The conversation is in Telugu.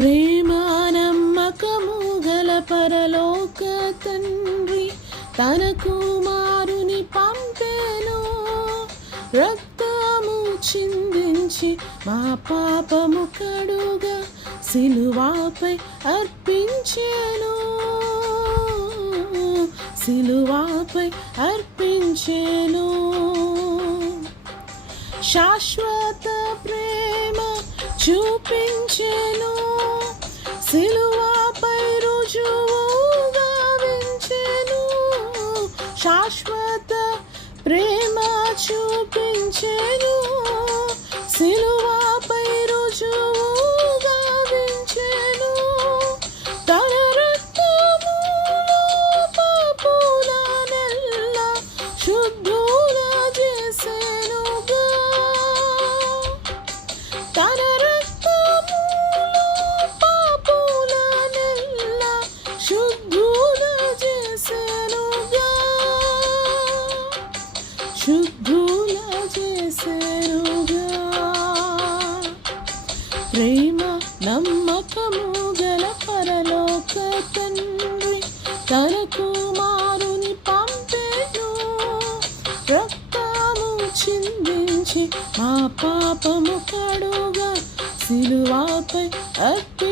ప్రేమ నమ్మకము గల పరలోక తండ్రి తన కుమారుని పంపెను, రక్తము చిందించి మా పాపము కడుగా సిలువాపై అర్పించెను, సిలువాపై అర్పించెను. శాశ్వత ప్రేమ చూపించెను, సిలువపై రుజువుగా వించెను. శాశ్వత ప్రేమ చూపించెను, సిలువపై రుజువుగా వించెను. తన రక్తములో పాపులనెల్లా శుద్ధుల చేసెనుగా, తన రక్తములో పాపులనెల్లా శుద్ధుల చేసెనుగా, శుద్ధుల చేసెనుగా. ప్రేమ నమ్మకము గల పరలోక తండ్రి తన కుమారుని పంపెను, రక్తము చిందించి మా పాపము కడుగా సిలువపై అర్పించెను.